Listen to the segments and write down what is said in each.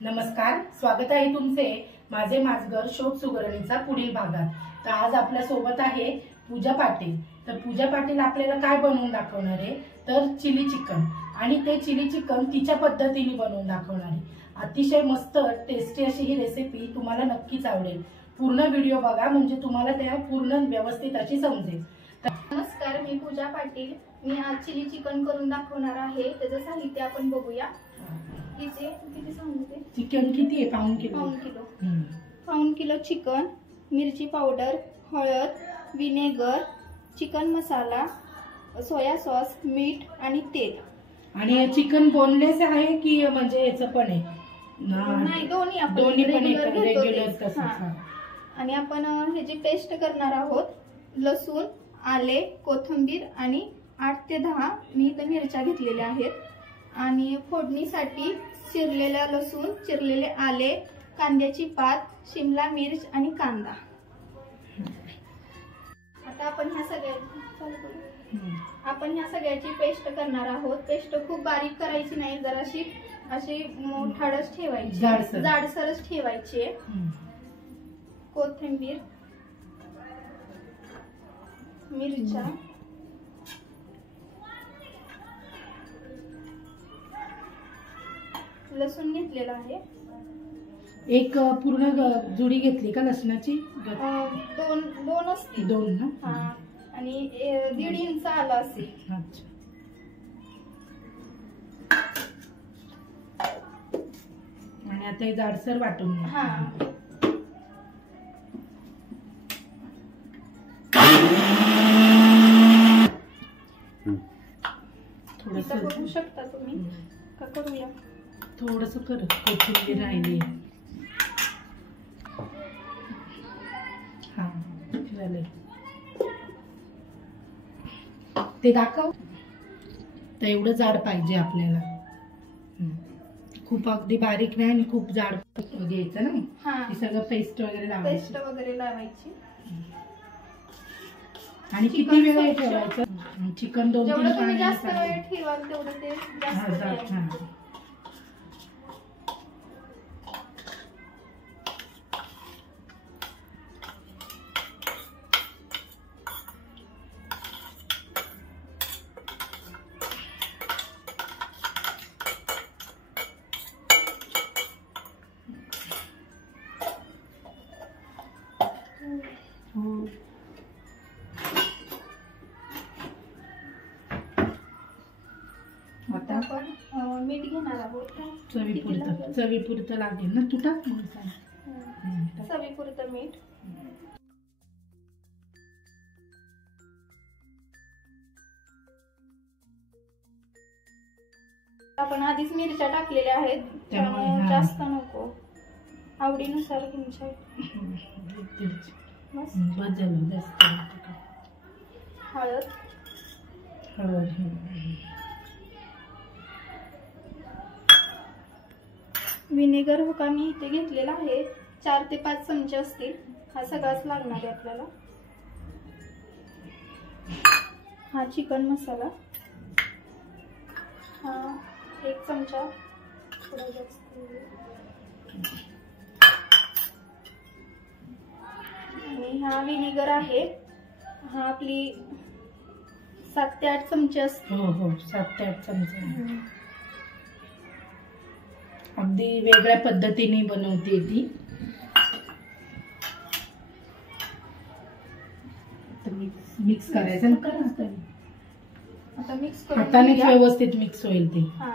नमस्कार, स्वागत आहे तुमचे माझे माझघर शोध सुगरणीचा पुढील भागात। तर आज आपल्या सोबत आहे पूजा पाटील। तर पूजा पाटील आपल्याला काय बनवून दाखवणार आहे तर चिली चिकन, आणि ते चिली चिकन तिच्या पद्धतीने बनवून दाखवणार आहे। अतिशय मस्त टेस्टी अशी ही रेसिपी तुम्हाला नक्कीच आवडेल। पूर्ण व्हिडिओ बघा म्हणजे तुम्हाला त्या पूर्ण व्यवस्थित अशी समजेल। नमस्कार, मी पूजा पाटील। मी आज चिली चिकन करून दाखवणार आहे। त्याचं साहित्य आपण बघूया। किती सांगते? चिकन किती आहे? पाऊण किलो। पाऊण किलो चिकन, मिरची पावडर, हळद, विनेगर, चिकन मसाला, सोया सॉस, मीठ आणि तेल। आणि चिकन बोनलेस आहे की म्हणजे याचं पण आहे? नाही, दोन्ही आपण रेग्युलर तसंच। आणि आपण ह्याची पेस्ट करणार आहोत। लसूण, आले, कोथिंबीर आणि 8 ते 10 मी इथे मिरच्या घेतलेल्या आहेत। आणि फोडणीसाठी चिरलेला लसूण, चिरलेले आले, कांद्याची पात, शिमला मिर्च आणि कांदा। आता आपण ह्या सगळ्याची पेस्ट करणार आहोत। पेस्ट खूप बारीक करायची नाही, जराशी अशी मोठाडच ठेवायची, जाडसरच ठेवायची। कोथिंबीर, मिरच्या, लसूण घेतलेला आहे। एक पूर्ण जुडी घेतली का लसणाची? दोन असतील। दोन ना? हा, आणि 1.5 इंच आलं असेल। अच्छा। आणि आता हे जाडसर वाटून घ्या। हा, थोडस करू शकता तुम्ही का? करूया थोडस कर, कोथिंबीर राहिली। हा झाले, ते दाखव। तर एवढं जाड पाहिजे आपल्याला, खूप अगदी बारीक नाही आणि खूप जाड घ्यायचं ना। हे सगळं पेस्ट वगैरे लावायची। आणि किती वेळ ठेवायचं? चिकन 2-3 पाणी जास्त वेळ ठेवाल तेवढं ते जास्त। आता आपण मीठ घेणार आहोत। चवीपुरतं लागेल ना? तू टाक चवीपुरतं मीठ। आपण आधीच मिरच्या टाकलेल्या आहेत, त्यामुळे जास्त नको, आवडीनुसार तुमच्या। हळद, विनेगर हो का मी इथे घेतलेला आहे, 4 ते 5 चमचे असतील। हा सगळाच लागणार आहे आपल्याला। हा चिकन मसाला, हा 1 चमचा, थोडा जास्त। आणि हा विनेगर आहे, हा आपली 7 ते 8 चमचे असते। हो 7 ते 8 चमचे। अगदी वेगळ्या पद्धतीने बनवते ती। मिक्स करायचं ना? आता मिक्स करून हातानेच व्यवस्थित मिक्स होईल ते। हा,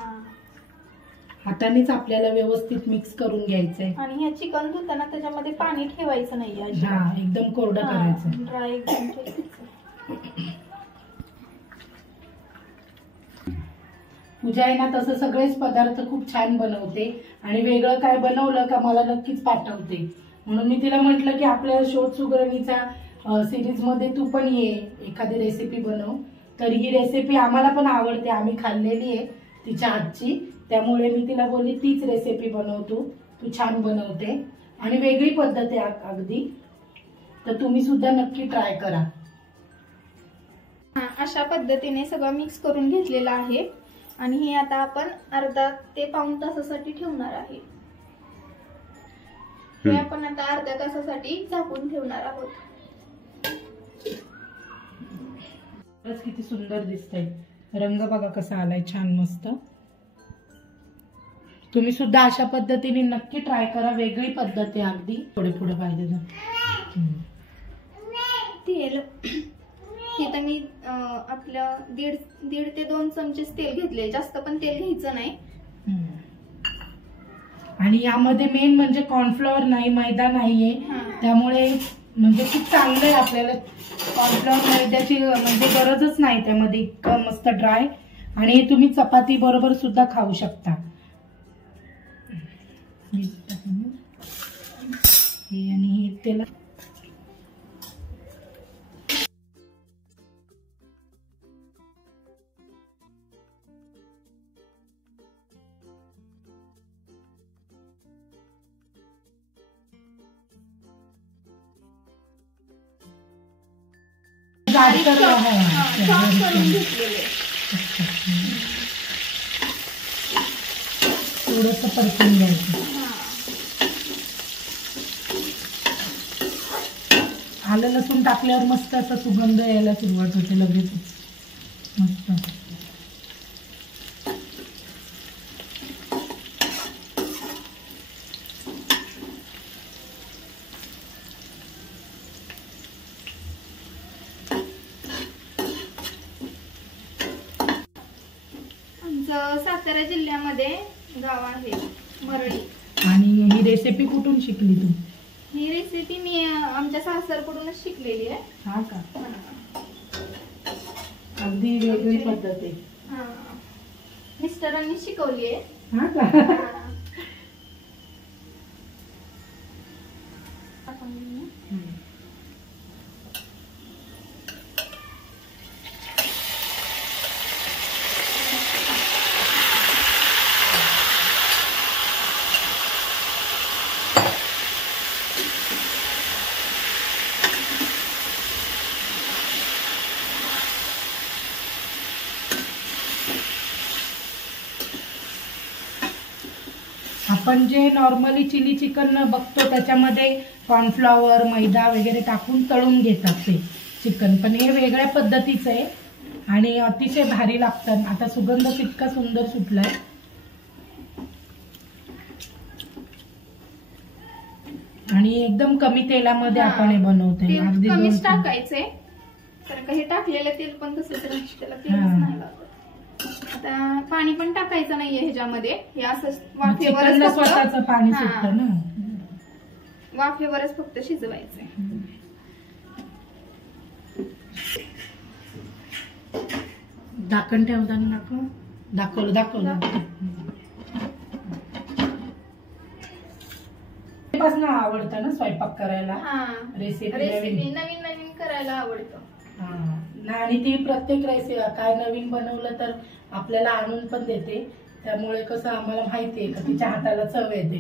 हातानेच आपल्याला व्यवस्थित मिक्स करून घ्यायचंय। आणि हे चिकन धुताना त्याच्यामध्ये पाणी ठेवायचं नाही। हा, एकदम कोरडं करायचं, ड्राय एकदम ठेवायचं। पूजा आहे ना तसं सगळेच पदार्थ खूप छान बनवते, आणि वेगळं काय बनवलं का मला नक्कीच पाठवते। म्हणून मी तिला म्हटलं की आपल्या शोध सुगरणीचा सिरीज मध्ये तू पण ये, एखादी रेसिपी बनव। तर ही रेसिपी आम्हाला पण आवडते, आम्ही खाल्लेली आहे तिच्या हातची, त्यामुळे मी तिला बोलली तीच रेसिपी बनव तू छान बनवते आणि वेगळी पद्धत आहे अगदी। तर तुम्ही सुद्धा नक्की ट्राय करा। अशा पद्धतीने सगळं मिक्स करून घेतलेलं आहे। आणि हे आता आपण अर्धा ते पाऊण तासासाठी ठेवणार आहे। हे आपण आता अर्ध्या तासासाठी झाकून ठेवणार आहोत. किती सुंदर दिसतंय. रंग बघा कसा आलाय, छान मस्त. तुम्ही सुद्धा अशा पद्धतीने नक्की ट्राय करा. वेगळी पद्धत आहे अगदी. थोडे पुढे पाहिजे तर तेल इथं मी आपलं दीड ते 2 चमचे तेल घेतले. जास्त पण तेल घ्यायचं नाही. आणि यामध्ये मेन म्हणजे कॉर्नफ्लॉवर नाही, मैदा नाहीये, त्यामुळे म्हणजे खूप चांगलं आहे. आपल्याला कॉर्नफ्लॉवर मैद्याची म्हणजे गरजच नाही त्यामध्ये. इतकं मस्त ड्राय. आणि तुम्ही चपाती बरोबर सुद्धा खाऊ शकता. हे आणि हे तेल थोडस परतून घ्यायचं. आलं लसूण टाकल्यावर मस्त असा सुगंध यायला सुरुवात होते लगेच. मस्त. सातारा जिल्ह्यामध्ये गाव आहे मरळी. आणि ही रेसिपी कुठून शिकली तू? ही रेसिपी मी आमच्या सासरकडूनच शिकलेली आहे. हा का? अगदी वेगळी पद्धत आहे. मिस्टरांनी शिकवली आहे. हा का? आपण जे नॉर्मली चिली चिकन बघतो त्याच्यामध्ये कॉर्नफ्लॉवर, मैदा वगैरे टाकून तळून घेतात ते चिकन, पण हे वेगळ्या पद्धतीचं आहे आणि अतिशय भारी लागतं. आता सुगंध इतका सुंदर सुटलाय. आणि एकदम कमी तेलामध्ये आपण हे बनवतोय. अगदी कमीच टाकायचंय, कारण का हे टाकलेलं तेल पण तसंच त्याला तेलच नाही लागत. आता पाणी पण टाकायचं नाहीये ह्याच्यामध्ये. हे असं वाफेवरच स्वतःच पाणी सुटतं ना. वाफेवरच फक्त शिजवायचंय. झाकण ठेवताना दाखवलं आवडतं ना स्वयंपाक करायला. रेसिपी नवीन करायला आवडतं. आणि ती प्रत्येक रेसिपी काय नवीन बनवलं तर आपल्याला आणून पण देते. त्यामुळे कसं आम्हाला माहितीये का तिच्या हाताला चव येते.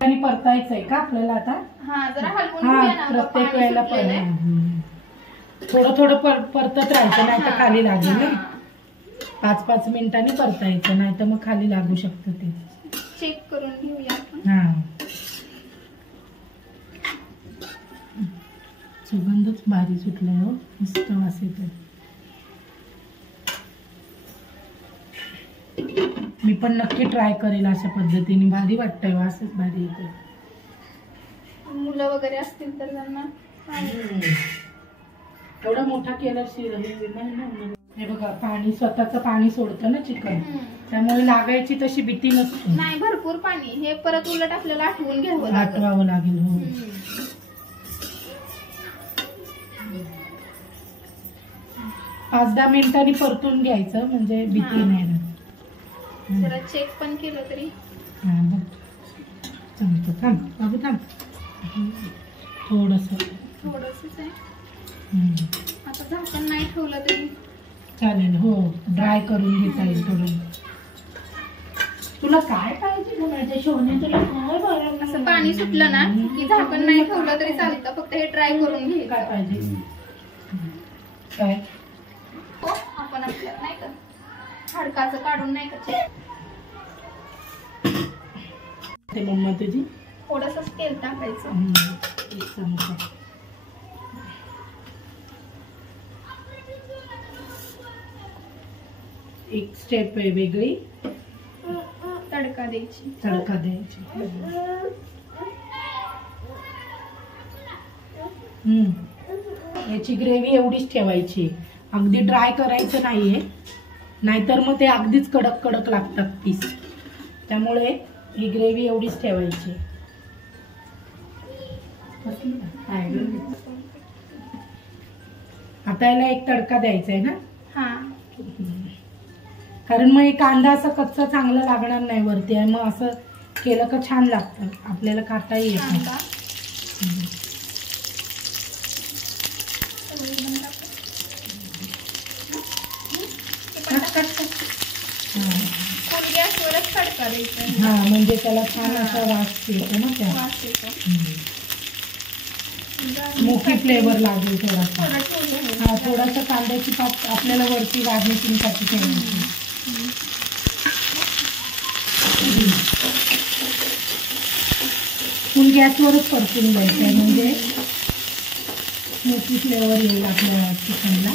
आणि परतायचंय का आपल्याला आता? प्रत्येक वेळेला थोडं परतत राहायचं, नाही तर खाली लागेल ना. 5-5 मिनिटांनी परतायचं, नाही तर मग खाली लागू शकतं ते. चेक करून घेऊया. सुगंधच भारी सुटलाय हो, मस्त वास येतोय. मी पण नक्की ट्राय करेल अशा पद्धतीने. भारी वाटतंय, वासच भारी येतोय. मुलं वगैरे असतील तर त्यांना एवढा मोठा केला हे बघा, पाणी स्वतःच पाणी सोडतं ना चिकन, त्यामुळे लागायची तशी भीती नसते. नाही, भरपूर पाणी. हे परत उलट आपल्याला आठवून आठवावं लागेल. हो, 5-10 मिनिटांनी परतून घ्यायचं, म्हणजे भीती नाही राहत. जरा चेक पण केलं तरी थोडंसंच आहे. आता झाकण नाही ठेवलं तरी चालेल. हो, ड्राय करून घेता येईल थोडं. तुला काय पाहिजे माझ्या शोने? तुला काय बरं असं पाणी सुटलं ना की झाकण नाही ठेवलं तरी चालतं. फक्त हे ड्राय करून घ्यायचं. काय पाहिजे? काय आपण आपल्याला नाही का हाडकाचं काढून नाही का ते मम्मा तुझी थोडंसं तेल टाकायचं. एक चमचा. एक स्टेप आहे वेगळी, तडका द्यायची. तडका द्यायची. याची ग्रेव्ही एवढीच ठेवायची, अगदी ड्राय करायचं नाहीये, नाहीतर मग ते अगदीच कडक कडक लागतात पीस. त्यामुळे ही ग्रेव्ही एवढीच ठेवायची. आता याला एक तडका द्यायचा आहे ना. हा, कारण मग कांदा असा कच्चा चांगला लागणार नाही वरती, आणि मग असं केलं का छान लागतं, आपल्याला खाता येत. गॅसवरच तडका द्यायचा. हा, म्हणजे त्याला छान असा वास येतो ना, त्या मोठी फ्लेवर लागेल थोडासा. हा, थोडासा कांद्याची पात आपल्याला वरती गार्निशिंगसाठी ठेवायची. फुल गॅसवरच परतून द्यायचं आहे, म्हणजे मोठी फ्लेवर येईल आपल्या चिकनला.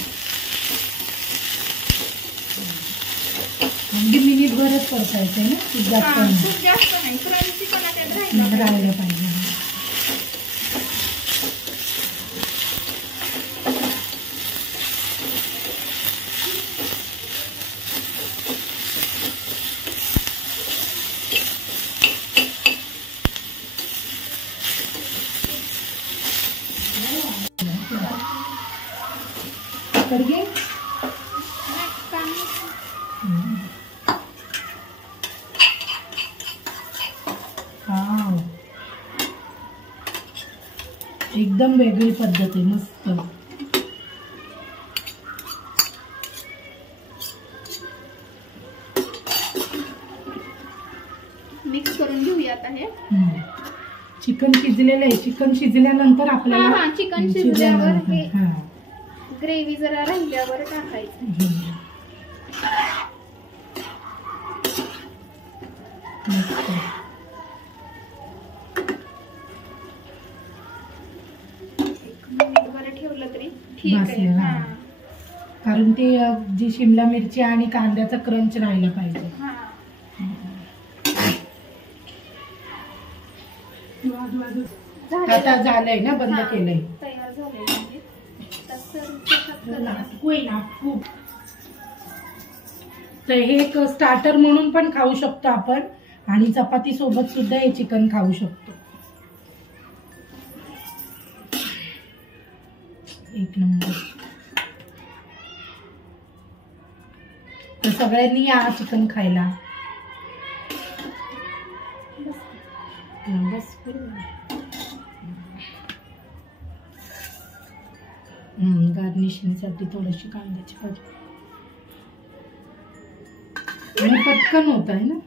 अगदी मिनिटभरच परतायचं आहे ना, खूप जास्त राहिलं पाहिजे. कढगे एकदम वेगळी पद्धत आहे, मस्त. मिक्स करून घेऊया आता हे. चिकन शिजलेलं आहे. चिकन शिजल्यानंतर आपल्याला चिकन शिजल्यावर हे ग्रेव्ही जरा राहिल्यावर टाकायचं. ठेवलं तरी ठीक आहे. कारण ते जी शिमला मिरची आणि कांद्याचा क्रंच राहिला पाहिजे. आता झालंय ना, बंद केलंय, तयार झालंय. तर हे एक स्टार्टर म्हणून पण खाऊ शकतो आपण, आणि चपाती सोबत सुद्धा हे चिकन खाऊ शकतो. एक नंबर. तर सगळ्यांनी या चिकन खायला. बस गार्निशिंग साठी थोडीशी कांद्याची भाजी, आणि पटकन होत आहे ना.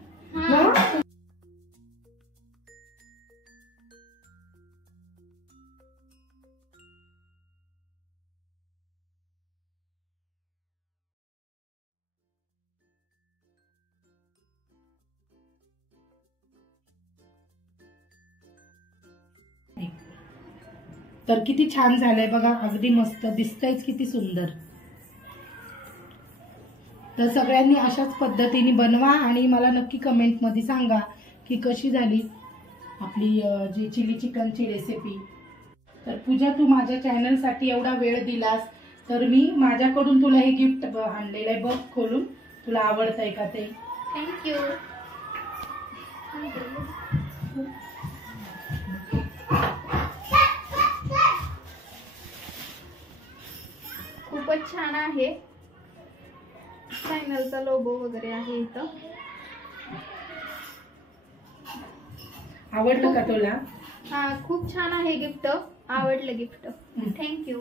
तर किती छान झालंय बघा, अगदी मस्त दिसतंयच, किती सुंदर. तर सगळ्यांनी अशाच पद्धतीने बनवा आणि मला नक्की कमेंट मध्ये सांगा की कशी झाली आपली जी चिली चिकनची रेसिपी. तर पूजा, तू माझ्या चॅनल साठी एवढा वेळ दिलास, तर मी माझ्याकडून तुला हे गिफ्ट आणलेलं आहे, बघ खोलून, तुला आवडतंय का ते. थँक्यू. खूपच छान आहे. चॅनलचा लोगो वगैरे आहे इथं. आवडलं का तुला? हा, खूप छान आहे गिफ्ट. आवडलं गिफ्ट. थँक्यू.